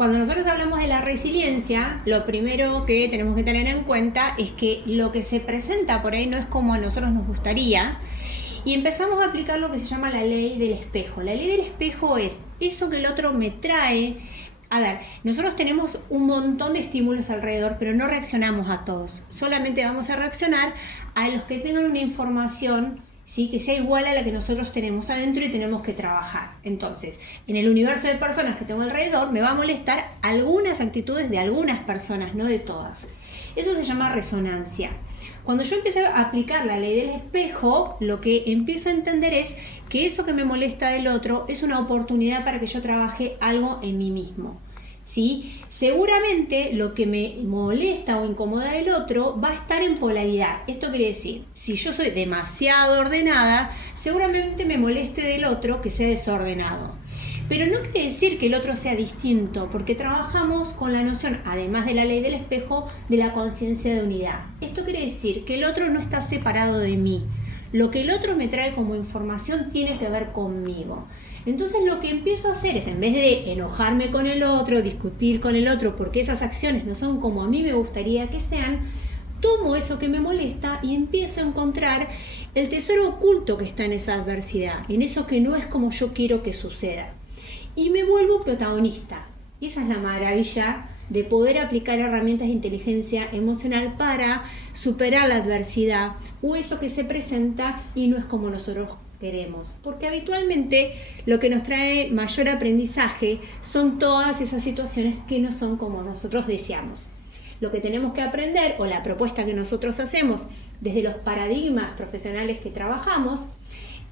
Cuando nosotros hablamos de la resiliencia, lo primero que tenemos que tener en cuenta es que lo que se presenta por ahí no es como a nosotros nos gustaría, y empezamos a aplicar lo que se llama la ley del espejo. La ley del espejo es eso que el otro me trae. A ver, nosotros tenemos un montón de estímulos alrededor, pero no reaccionamos a todos. Solamente vamos a reaccionar a los que tengan una información, ¿sí?, que sea igual a la que nosotros tenemos adentro y tenemos que trabajar. Entonces, en el universo de personas que tengo alrededor, me va a molestar algunas actitudes de algunas personas, no de todas. Eso se llama resonancia. Cuando yo empiezo a aplicar la ley del espejo, lo que empiezo a entender es que eso que me molesta del otro es una oportunidad para que yo trabaje algo en mí mismo, ¿sí? Seguramente lo que me molesta o incomoda del otro va a estar en polaridad. Esto quiere decir, si yo soy demasiado ordenada, seguramente me moleste del otro que sea desordenado. Pero no quiere decir que el otro sea distinto, porque trabajamos con la noción, además de la ley del espejo, de la conciencia de unidad. Esto quiere decir que el otro no está separado de mí. Lo que el otro me trae como información tiene que ver conmigo. Entonces lo que empiezo a hacer es, en vez de enojarme con el otro, discutir con el otro, porque esas acciones no son como a mí me gustaría que sean, tomo eso que me molesta y empiezo a encontrar el tesoro oculto que está en esa adversidad, en eso que no es como yo quiero que suceda. Y me vuelvo protagonista. Y esa es la maravilla de poder aplicar herramientas de inteligencia emocional para superar la adversidad o eso que se presenta y no es como nosotros queremos. Porque habitualmente lo que nos trae mayor aprendizaje son todas esas situaciones que no son como nosotros deseamos. Lo que tenemos que aprender, o la propuesta que nosotros hacemos desde los paradigmas profesionales que trabajamos,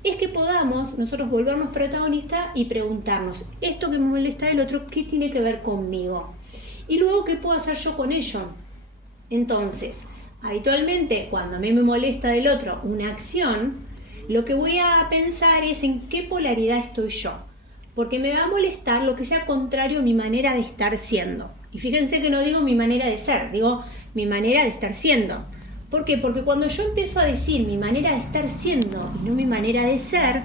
es que podamos nosotros volvernos protagonistas y preguntarnos, esto que me molesta del otro, ¿qué tiene que ver conmigo? Y luego, ¿qué puedo hacer yo con ello? Entonces, habitualmente, cuando a mí me molesta del otro una acción, lo que voy a pensar es en qué polaridad estoy yo. Porque me va a molestar lo que sea contrario a mi manera de estar siendo. Y fíjense que no digo mi manera de ser, digo mi manera de estar siendo. ¿Por qué? Porque cuando yo empiezo a decir mi manera de estar siendo y no mi manera de ser,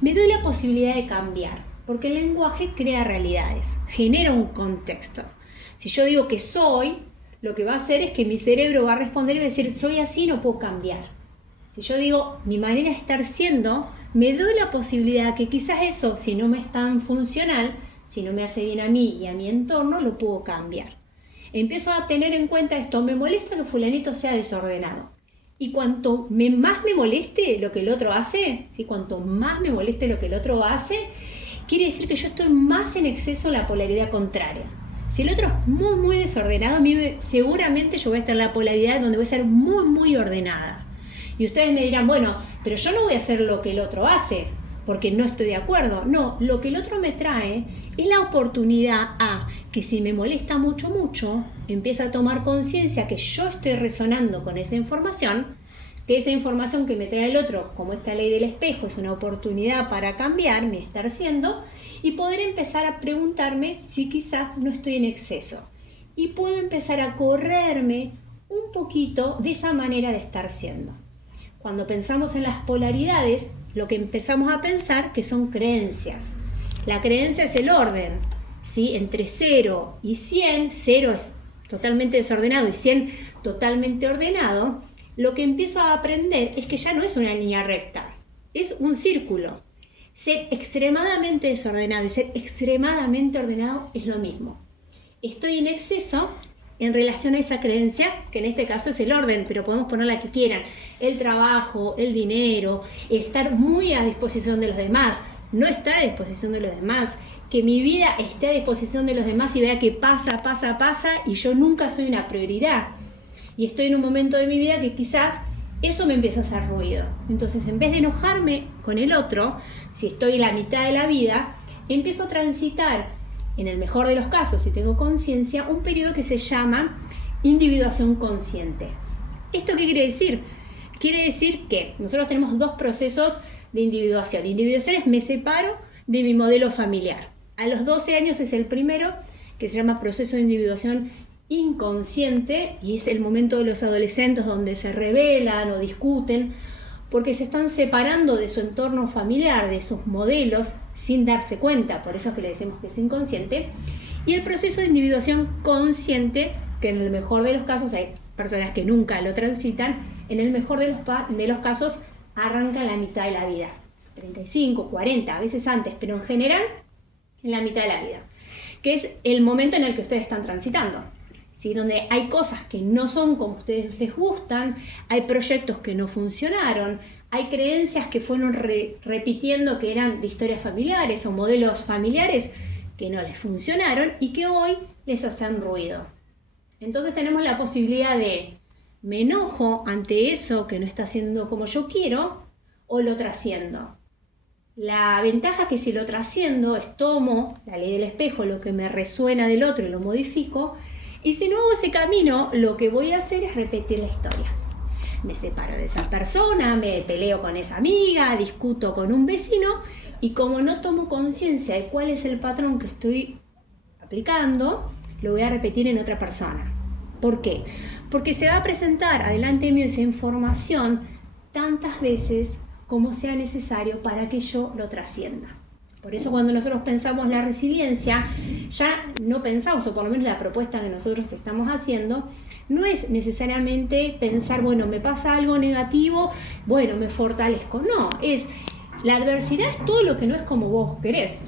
me doy la posibilidad de cambiar. Porque el lenguaje crea realidades, genera un contexto. Si yo digo que soy, lo que va a hacer es que mi cerebro va a responder y va a decir, soy así, no puedo cambiar. Si yo digo mi manera de estar siendo, me doy la posibilidad que quizás eso, si no me es tan funcional, si no me hace bien a mí y a mi entorno, lo puedo cambiar. Empiezo a tener en cuenta esto, me molesta que fulanito sea desordenado. Y cuanto más me moleste lo que el otro hace, ¿sí? Cuanto más me moleste lo que el otro hace, quiere decir que yo estoy más en exceso en la polaridad contraria. Si el otro es muy, muy desordenado, seguramente yo voy a estar en la polaridad donde voy a ser muy, muy ordenada. Y ustedes me dirán, bueno, pero yo no voy a hacer lo que el otro hace, porque no estoy de acuerdo. No, lo que el otro me trae es la oportunidad a que si me molesta mucho, empieza a tomar conciencia que yo estoy resonando con esa información, que esa información que me trae el otro, como esta ley del espejo, es una oportunidad para cambiar mi estar siendo y poder empezar a preguntarme si quizás no estoy en exceso. Y puedo empezar a correrme un poquito de esa manera de estar siendo. Cuando pensamos en las polaridades, lo que empezamos a pensar que son creencias. La creencia es el orden, ¿sí? Entre 0 y 100, 0 es totalmente desordenado y 100 totalmente ordenado. Lo que empiezo a aprender es que ya no es una línea recta, es un círculo. Ser extremadamente desordenado y ser extremadamente ordenado es lo mismo. Estoy en exceso en relación a esa creencia, que en este caso es el orden, pero podemos poner la que quieran, el trabajo, el dinero, estar muy a disposición de los demás, no estar a disposición de los demás, que mi vida esté a disposición de los demás y vea que pasa y yo nunca soy una prioridad. Y estoy en un momento de mi vida que quizás eso me empieza a hacer ruido. Entonces, en vez de enojarme con el otro, si estoy en la mitad de la vida, empiezo a transitar, en el mejor de los casos, si tengo conciencia, un periodo que se llama individuación consciente. ¿Esto qué quiere decir? Quiere decir que nosotros tenemos dos procesos de individuación. Individuación es me separo de mi modelo familiar. A los 12 años es el primero, que se llama proceso de individuación inconsciente, y es el momento de los adolescentes donde se rebelan o discuten porque se están separando de su entorno familiar, de sus modelos, sin darse cuenta, por eso es que le decimos que es inconsciente. Y el proceso de individuación consciente, que en el mejor de los casos hay personas que nunca lo transitan, en el mejor de los casos arranca en la mitad de la vida, 35, 40, a veces antes, pero en general en la mitad de la vida, que es el momento en el que ustedes están transitando, ¿sí? Donde hay cosas que no son como a ustedes les gustan, hay proyectos que no funcionaron, hay creencias que fueron repitiendo que eran de historias familiares o modelos familiares que no les funcionaron y que hoy les hacen ruido. Entonces tenemos la posibilidad de me enojo ante eso que no está haciendo como yo quiero o lo trasciendo. La ventaja es que si lo trasciendo es tomo la ley del espejo, lo que me resuena del otro y lo modifico, y si no hago ese camino, lo que voy a hacer es repetir la historia. Me separo de esa persona, me peleo con esa amiga, discuto con un vecino, y como no tomo conciencia de cuál es el patrón que estoy aplicando, lo voy a repetir en otra persona. ¿Por qué? Porque se va a presentar adelante mío esa información tantas veces como sea necesario para que yo lo trascienda. Por eso cuando nosotros pensamos la resiliencia, ya no pensamos, o por lo menos la propuesta que nosotros estamos haciendo, no es necesariamente pensar, bueno, me pasa algo negativo, bueno, me fortalezco. No, es la adversidad es todo lo que no es como vos querés.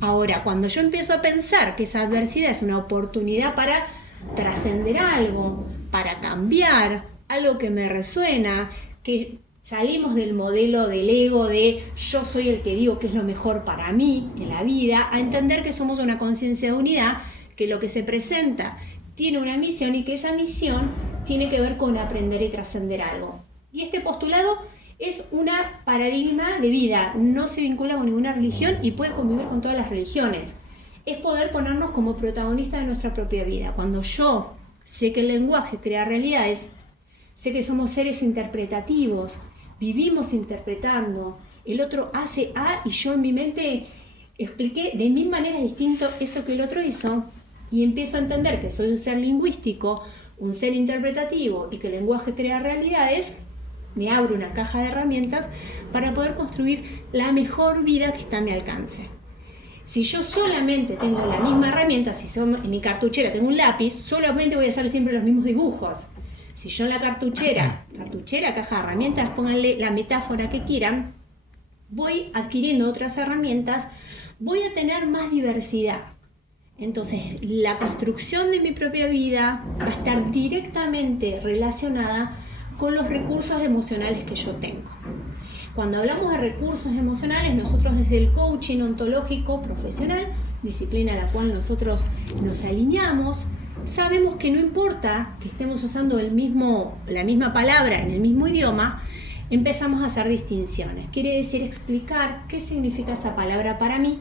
Ahora, cuando yo empiezo a pensar que esa adversidad es una oportunidad para trascender algo, para cambiar, algo que me resuena, que salimos del modelo del ego de yo soy el que digo que es lo mejor para mí en la vida, a entender que somos una conciencia de unidad, que lo que se presenta tiene una misión y que esa misión tiene que ver con aprender y trascender algo. Y este postulado es un paradigma de vida, no se vincula con ninguna religión y puede convivir con todas las religiones. Es poder ponernos como protagonistas de nuestra propia vida. Cuando yo sé que el lenguaje crea realidades, sé que somos seres interpretativos, vivimos interpretando, el otro hace A y yo en mi mente expliqué de 1000 maneras distintas eso que el otro hizo y empiezo a entender que soy un ser lingüístico, un ser interpretativo y que el lenguaje crea realidades, me abro una caja de herramientas para poder construir la mejor vida que está a mi alcance. Si yo solamente tengo la misma herramienta, si en mi cartuchera tengo un lápiz, solamente voy a hacer siempre los mismos dibujos. Si yo en la cartuchera, caja de herramientas, pónganle la metáfora que quieran, voy adquiriendo otras herramientas, voy a tener más diversidad. Entonces, la construcción de mi propia vida va a estar directamente relacionada con los recursos emocionales que yo tengo. Cuando hablamos de recursos emocionales, nosotros desde el coaching ontológico profesional, disciplina a la cual nosotros nos alineamos, sabemos que no importa que estemos usando la misma palabra en el mismo idioma, empezamos a hacer distinciones. Quiere decir explicar qué significa esa palabra para mí,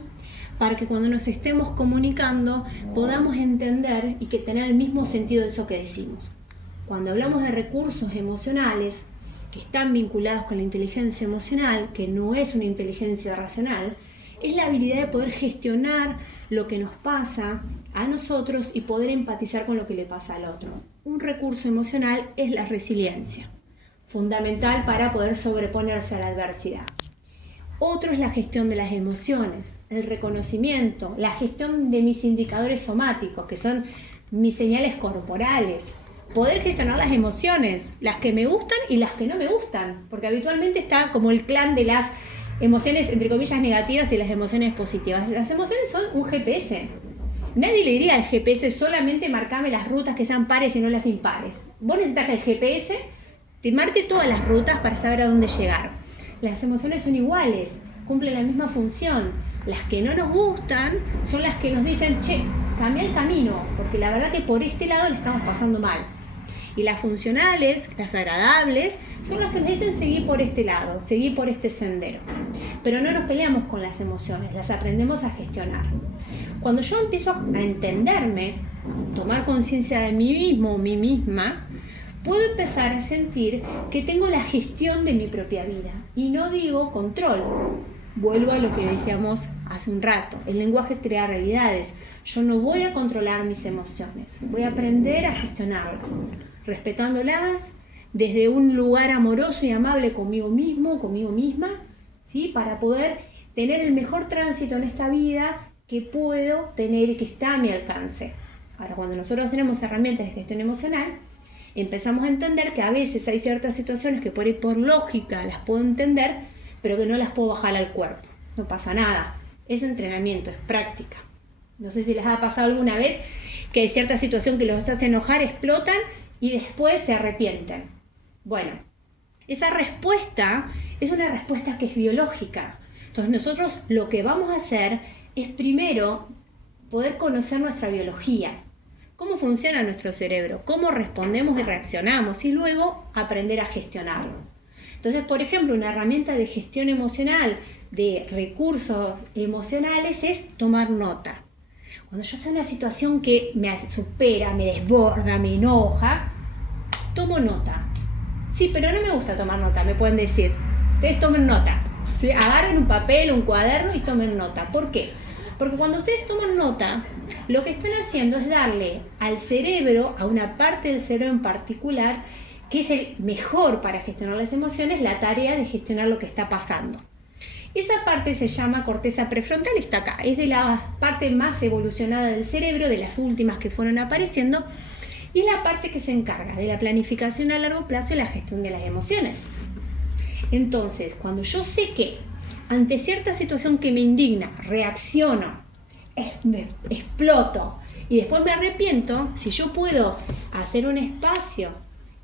para que cuando nos estemos comunicando podamos entender y que tener el mismo sentido de eso que decimos. Cuando hablamos de recursos emocionales que están vinculados con la inteligencia emocional, que no es una inteligencia racional, es la habilidad de poder gestionar lo que nos pasa a nosotros y poder empatizar con lo que le pasa al otro. Un recurso emocional es la resiliencia, fundamental para poder sobreponerse a la adversidad. Otro es la gestión de las emociones, el reconocimiento, la gestión de mis indicadores somáticos, que son mis señales corporales. Poder gestionar las emociones, las que me gustan y las que no me gustan, porque habitualmente está como el clan de las emociones, entre comillas, negativas y las emociones positivas. Las emociones son un GPS. Nadie le diría al GPS solamente marcame las rutas que sean pares y no las impares. Vos necesitas que el GPS te marque todas las rutas para saber a dónde llegar. Las emociones son iguales, cumplen la misma función. Las que no nos gustan son las que nos dicen, che, cambia el camino, porque la verdad que por este lado le estamos pasando mal. Y las funcionales, las agradables, son las que nos dicen seguir por este lado, seguir por este sendero. Pero no nos peleamos con las emociones, las aprendemos a gestionar. Cuando yo empiezo a entenderme, tomar conciencia de mí mismo o mí misma, puedo empezar a sentir que tengo la gestión de mi propia vida. Y no digo control. Vuelvo a lo que decíamos hace un rato. El lenguaje crea realidades. Yo no voy a controlar mis emociones. Voy a aprender a gestionarlas, respetándolas desde un lugar amoroso y amable conmigo mismo, conmigo misma, ¿sí? Para poder tener el mejor tránsito en esta vida que puedo tener y que está a mi alcance. Ahora, cuando nosotros tenemos herramientas de gestión emocional, empezamos a entender que a veces hay ciertas situaciones que por lógica las puedo entender, pero que no las puedo bajar al cuerpo. No pasa nada. Es entrenamiento, es práctica. No sé si les ha pasado alguna vez que hay cierta situación que los hace enojar, explotan y después se arrepienten. Bueno, esa respuesta es una respuesta que es biológica. Entonces nosotros lo que vamos a hacer es primero poder conocer nuestra biología, cómo funciona nuestro cerebro, cómo respondemos y reaccionamos y luego aprender a gestionarlo. Entonces, por ejemplo, una herramienta de gestión emocional, de recursos emocionales es tomar nota. Cuando yo estoy en una situación que me supera, me desborda, me enoja, tomo nota. Sí, pero no me gusta tomar nota, me pueden decir. Ustedes tomen nota. ¿Sí? Agarren un papel, un cuaderno y tomen nota. ¿Por qué? Porque cuando ustedes toman nota, lo que están haciendo es darle al cerebro, a una parte del cerebro en particular, que es el mejor para gestionar las emociones, la tarea de gestionar lo que está pasando. Esa parte se llama corteza prefrontal, está acá, es de la parte más evolucionada del cerebro, de las últimas que fueron apareciendo, y es la parte que se encarga de la planificación a largo plazo y la gestión de las emociones. Entonces, cuando yo sé que ante cierta situación que me indigna, reacciono, exploto y después me arrepiento, si yo puedo hacer un espacio,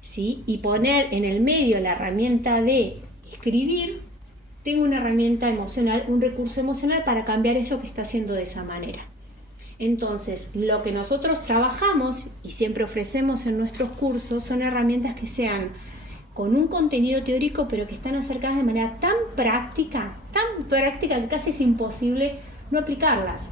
¿sí?, y poner en el medio la herramienta de escribir, tengo una herramienta emocional, un recurso emocional para cambiar eso que está haciendo de esa manera. Entonces, lo que nosotros trabajamos y siempre ofrecemos en nuestros cursos son herramientas que sean con un contenido teórico, pero que están acercadas de manera tan práctica que casi es imposible no aplicarlas.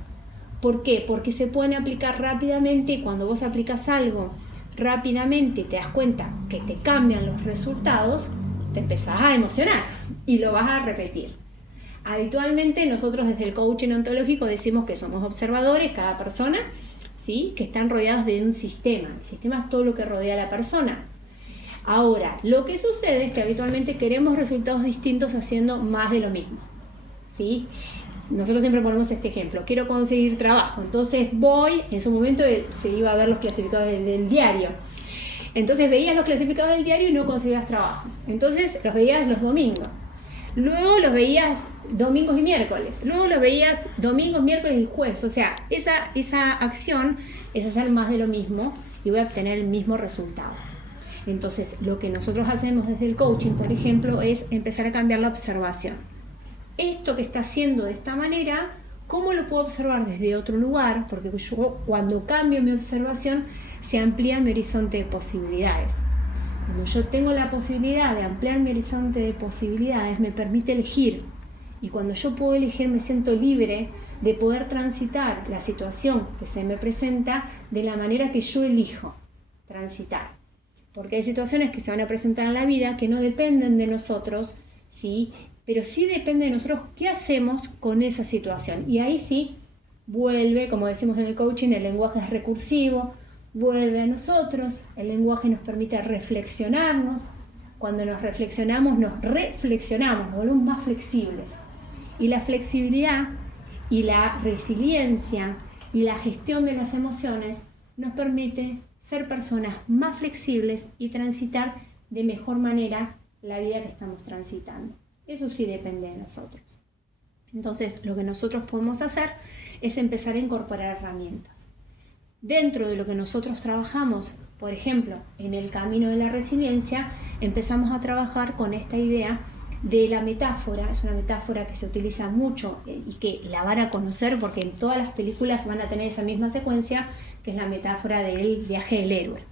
¿Por qué? Porque se pueden aplicar rápidamente y cuando vos aplicas algo rápidamente te das cuenta que te cambian los resultados, te empezás a emocionar y lo vas a repetir. Habitualmente nosotros desde el coaching ontológico decimos que somos observadores, cada persona, ¿sí?, que están rodeados de un sistema. El sistema es todo lo que rodea a la persona. Ahora, lo que sucede es que habitualmente queremos resultados distintos haciendo más de lo mismo, ¿sí? Nosotros siempre ponemos este ejemplo: quiero conseguir trabajo, entonces voy, en su momento se iba a ver los clasificados del diario. Entonces veías los clasificados del diario y no conseguías trabajo. Entonces los veías los domingos. Luego los veías domingos y miércoles. Luego los veías domingos, miércoles y jueves. O sea, esa acción es hacer más de lo mismo y voy a obtener el mismo resultado. Entonces, lo que nosotros hacemos desde el coaching, por ejemplo, es empezar a cambiar la observación. Esto que está haciendo de esta manera, ¿cómo lo puedo observar desde otro lugar? Porque yo, cuando cambio mi observación, se amplía mi horizonte de posibilidades. Cuando yo tengo la posibilidad de ampliar mi horizonte de posibilidades, me permite elegir. Y cuando yo puedo elegir, me siento libre de poder transitar la situación que se me presenta de la manera que yo elijo transitar. Porque hay situaciones que se van a presentar en la vida que no dependen de nosotros, ¿sí?, pero sí depende de nosotros qué hacemos con esa situación. Y ahí sí vuelve, como decimos en el coaching, el lenguaje es recursivo, vuelve a nosotros, el lenguaje nos permite reflexionarnos. Cuando nos reflexionamos, nos volvemos más flexibles. Y la flexibilidad y la resiliencia y la gestión de las emociones nos permite ser personas más flexibles y transitar de mejor manera la vida que estamos transitando. Eso sí depende de nosotros. Entonces, lo que nosotros podemos hacer es empezar a incorporar herramientas. Dentro de lo que nosotros trabajamos, por ejemplo, en el camino de la resiliencia, empezamos a trabajar con esta idea de la metáfora. Es una metáfora que se utiliza mucho y que la van a conocer porque en todas las películas van a tener esa misma secuencia, que es la metáfora del viaje del héroe.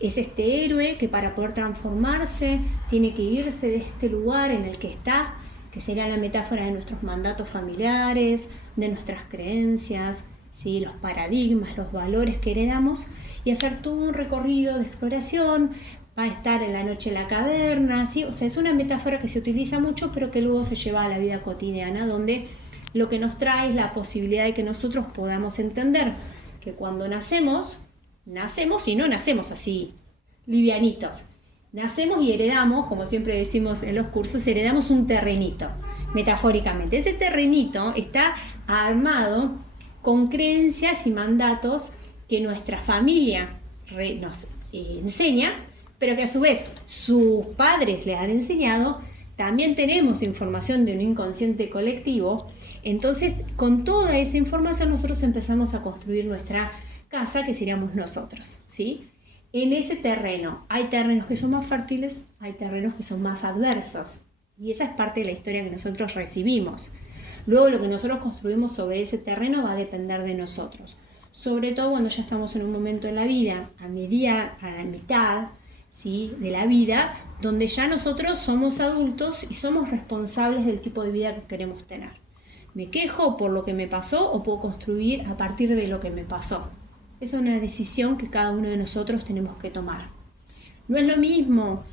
Es este héroe que para poder transformarse tiene que irse de este lugar en el que está, que sería la metáfora de nuestros mandatos familiares, de nuestras creencias, ¿sí?, los paradigmas, los valores que heredamos, y hacer todo un recorrido de exploración. Va a estar en la noche en la caverna, ¿sí? O sea, es una metáfora que se utiliza mucho, pero que luego se lleva a la vida cotidiana, donde lo que nos trae es la posibilidad de que nosotros podamos entender que cuando nacemos y no nacemos así, livianitos. Nacemos y heredamos, como siempre decimos en los cursos, heredamos un terrenito, metafóricamente. Ese terrenito está armado con creencias y mandatos que nuestra familia nos enseña, pero que a su vez sus padres le han enseñado. También tenemos información de un inconsciente colectivo. Entonces, con toda esa información nosotros empezamos a construir nuestra casa, que seríamos nosotros, ¿sí? En ese terreno hay terrenos que son más fértiles, hay terrenos que son más adversos. Y esa es parte de la historia que nosotros recibimos. Luego lo que nosotros construimos sobre ese terreno va a depender de nosotros. Sobre todo cuando ya estamos en un momento en la vida, a la mitad, ¿sí?, de la vida, donde ya nosotros somos adultos y somos responsables del tipo de vida que queremos tener. ¿Me quejo por lo que me pasó o puedo construir a partir de lo que me pasó? Es una decisión que cada uno de nosotros tenemos que tomar. No es lo mismo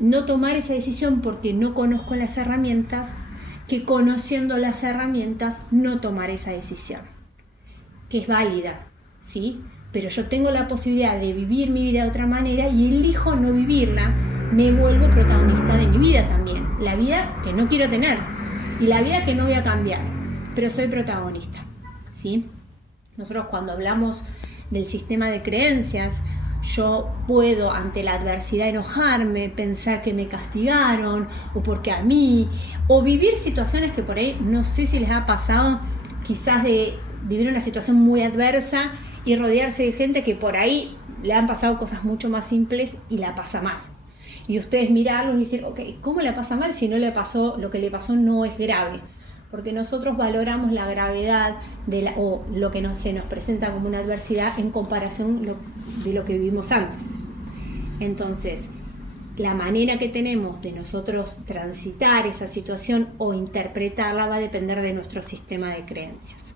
no tomar esa decisión porque no conozco las herramientas, que conociendo las herramientas no tomar esa decisión, que es válida, ¿sí? Pero yo tengo la posibilidad de vivir mi vida de otra manera y elijo no vivirla, me vuelvo protagonista de mi vida también, la vida que no quiero tener y la vida que no voy a cambiar, pero soy protagonista, ¿sí? Nosotros cuando hablamos del sistema de creencias, yo puedo ante la adversidad enojarme, pensar que me castigaron o porque a mí, o vivir situaciones que por ahí no sé si les ha pasado, quizás de vivir una situación muy adversa y rodearse de gente que por ahí le han pasado cosas mucho más simples y la pasa mal. Y ustedes mirarlos y decir, ok, ¿cómo la pasa mal si no le pasó, lo que le pasó no es grave? Porque nosotros valoramos la gravedad o lo que se nos presenta como una adversidad en comparación de lo que vivimos antes. Entonces, la manera que tenemos de nosotros transitar esa situación o interpretarla va a depender de nuestro sistema de creencias.